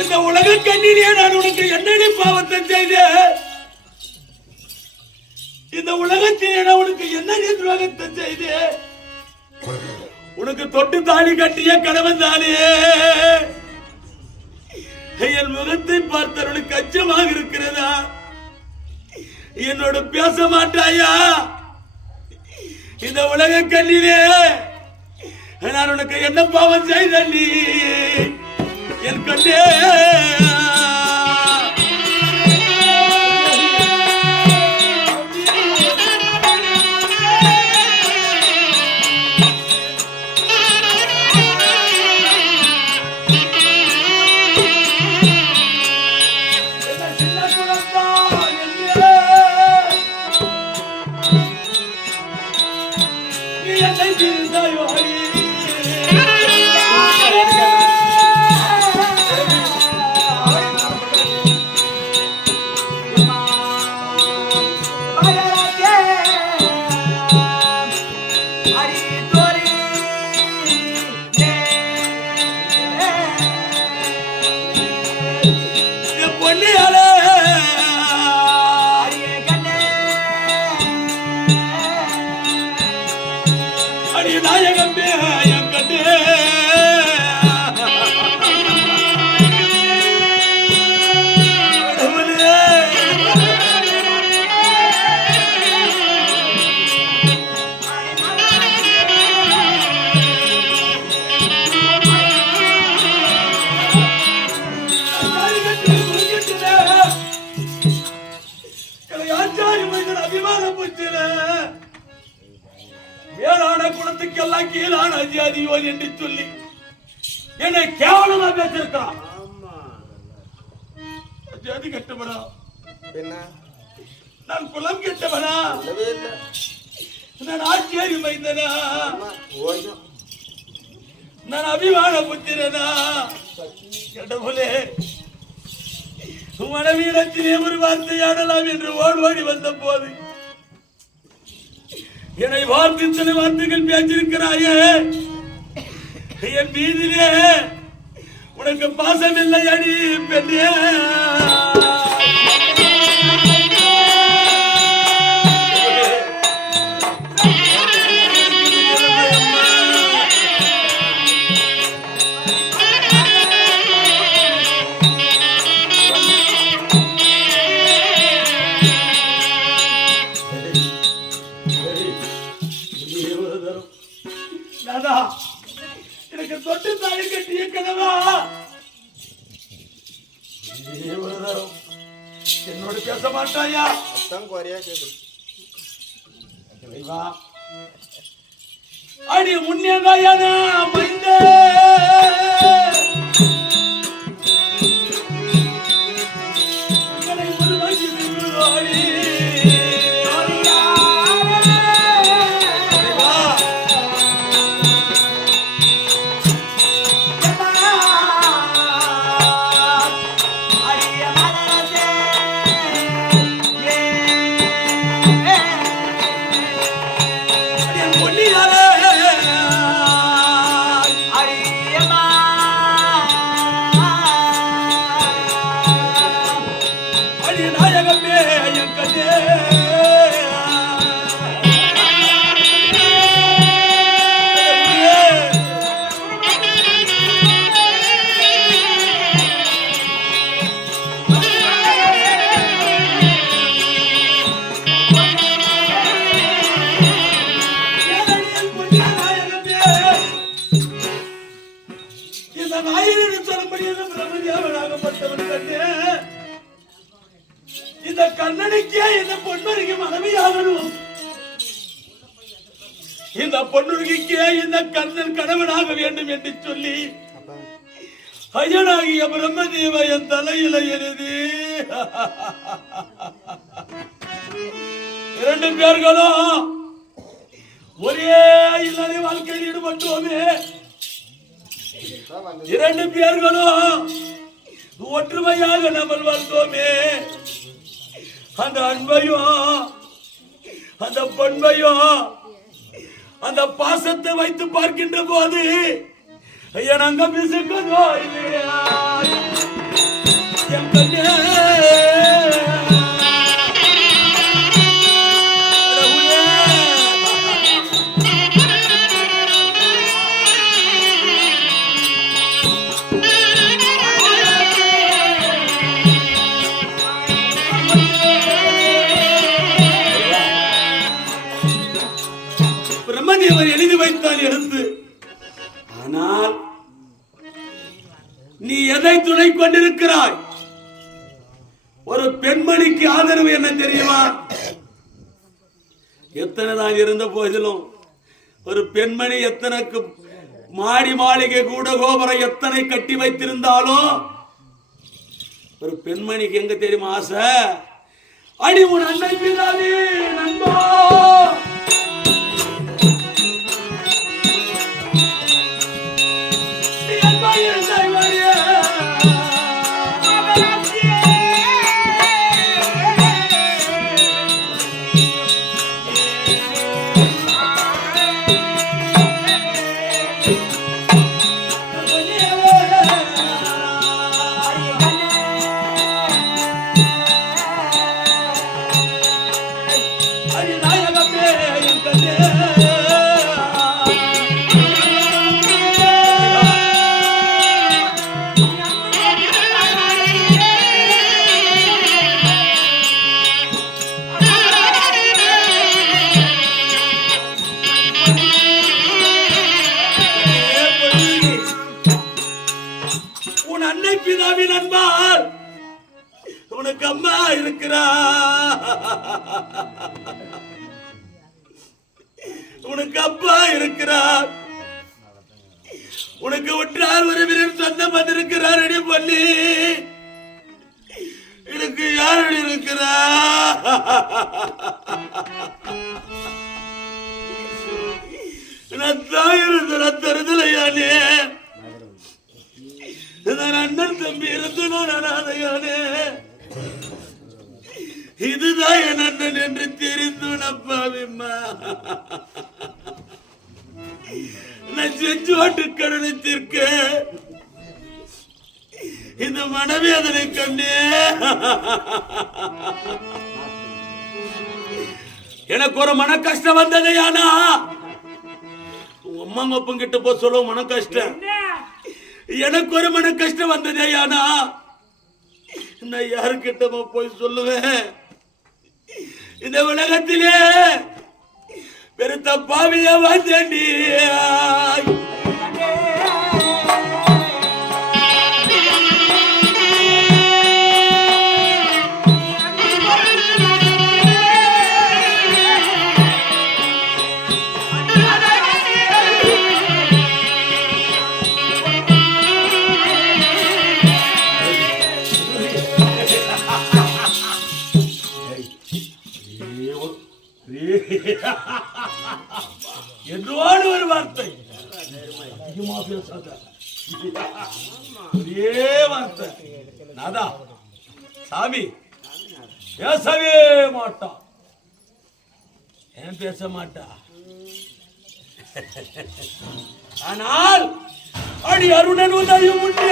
இந்த உலக கண்ணிலேயே நான் உனக்கு என்னடி பாவத்தை செய்த இந்த உலகத்திலே நான் உனக்கு என்னடி துரோகத்தை செய்த உனக்கு தொட்டு தாலி கட்டிய கணவன் தானே? என் முகத்தை பார்த்தவர்களுக்கு அச்சமாக இருக்கிறதா? என்னோட பேச மாட்டாயா? இந்த உலக கண்ணிலே நான் உனக்கு என்ன பாவம் செய்த நீ? என் கண்ணே அடி நாயகம்பே என் ஜாதியோ என்று சொல்லி என்னை கேவலமா பேசிருக்கான் ஜாதி கட்டவனா? என்ன நான் குலம் கெட்டவனா? நான் ஆச்சாரி மைந்தனா நான் அபிமான புத்திரனா? கடவுளே மனைவியிடத்திலே ஒரு வார்த்தை ஆடலாம் என்று ஓடி ஓடி வந்த போது என்னை வார்த்தை இத்தனை வார்த்தைகள் பேசியிருக்கிறாயே. என் மீதிலே உனக்கு பாசமில்லை அடி பெண்ணே. மாட்டாயா அத்தான் குறையா கேட்குது அடி முன்னேதாயான மைந்த என்று சொல்லி. ஐயனாகிய பிரம்மதேவ என் தலையில எழுதி. இரண்டு பேர்களும் ஒரே இல்லாத வாழ்க்கையில் ஈடுபட்டோமே. இரண்டு பேர்களும் ஒற்றுமையாக நம்ம வாழ்ந்தோமே. அந்த அன்பையும் அந்த பண்பையும் அந்த பாசத்தை வைத்து பார்க்கின்ற போது எனக்கு பிசுக்கு நோய் என் கண்ணே. நீ எதை துணை கொண்டிருக்கிறாய்? ஒரு பெண்மணிக்கு ஆதரவு என்ன தெரியுமா? எத்தனை நான் இருந்த போதிலும் ஒரு பெண்மணி எத்தனைக்கு மாடி மாளிகை கூட கோபுரம் எத்தனை கட்டி வைத்திருந்தாலும் ஒரு பெண்மணிக்கு எங்க தெரியுமா ஆசை? அடி உன் அன்னை நண்பா! உனக்கு அப்பா இருக்கிறார். உனக்கு ஒற்றார் உறவினர் சொந்தம் வந்திருக்கிறார் அடி பள்ளி எனக்கு யார் இருக்கிறா? நான் தாய் இருந்த ரத்தருதலையானே நான் அண்ணன் தம்பி இருந்து நான் அனாதையானே இதுதான் என் அண்ணன் என்று தெரிந்து நப்பாவிம்மா நான் செஞ்சோட்டு கடனை தீர்க்க இந்த மனவேதனை கண்டே. எனக்கு ஒரு மன கஷ்டம் வந்தது யானா உங்க அம்மா அப்பன் கிட்ட போ சொல்ல மன கஷ்டம் எனக்கு ஒரு மன கஷ்டம் வந்ததே யானா நான் யாருக்கிட்டமா போய் சொல்லுவேன்? இந்த உலகத்திலே பெருத்த பாவிய வந்தேன்டி என்னோடு ஒரு வார்த்தை. அதிகமா பேசாத. ஒரே வார்த்தை. நாதா. சாமி. பேசவே மாட்டான் ஏன் பேச மாட்டா? ஆனால் அடி அருணன் உதயம் உண்டே.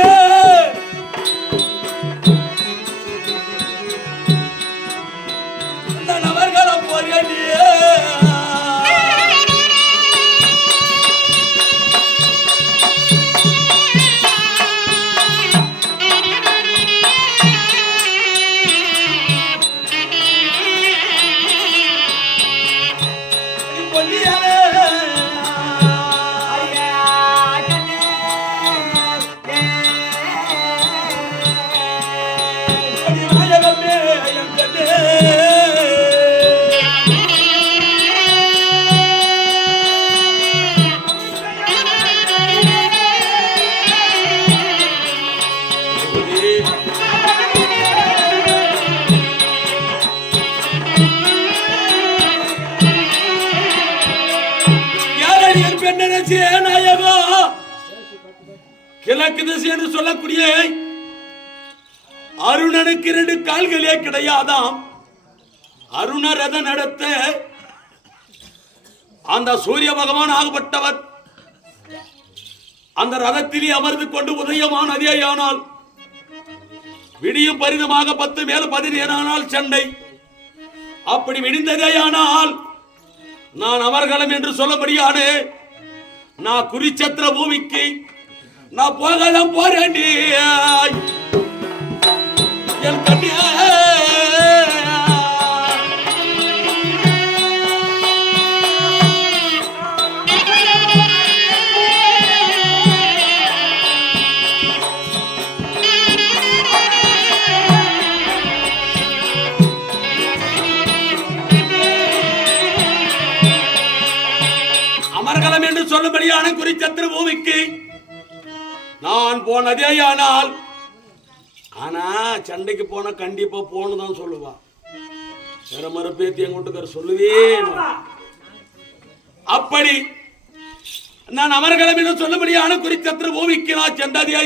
யாரடியன் பெண்ணரசே நாயகா கிழக்கு திசை என்று சொல்லக்கூடிய அருணனுக்கு இரண்டு கால்களே கிடையாதாம். அருணர் எதை நடத்த அந்த சூரிய பகவான் ஆகப்பட்டவர். அந்த ரதத்திலே அமர்ந்து கொண்டு உதயமான அதியானால் விடியும் பரிதமாக பத்து மேல பதினேழு ஆனால் சண்டை அப்படி விடிந்ததேயானால் நான் அமர்கலம் என்று சொல்லபடியானே நான் குறிச்சத்திர பூமிக்கு நான் போகலாம் போறேன்டி என் கண்ணியா சொல்லும்படியான குறிச்சத்திர பூமிக்கு நான் போனதேயானால். ஆனா சண்டைக்கு போனா கண்டிப்பா போகணும் சொல்லுவா. வேற மறு பேத்தி என் வீட்டுக்கார சொல்லுவே அப்படி நான் அமர்கலம் என்று சொல்லும்படியான குறிச்சத்திர பூமிக்கு நான் சென்றதே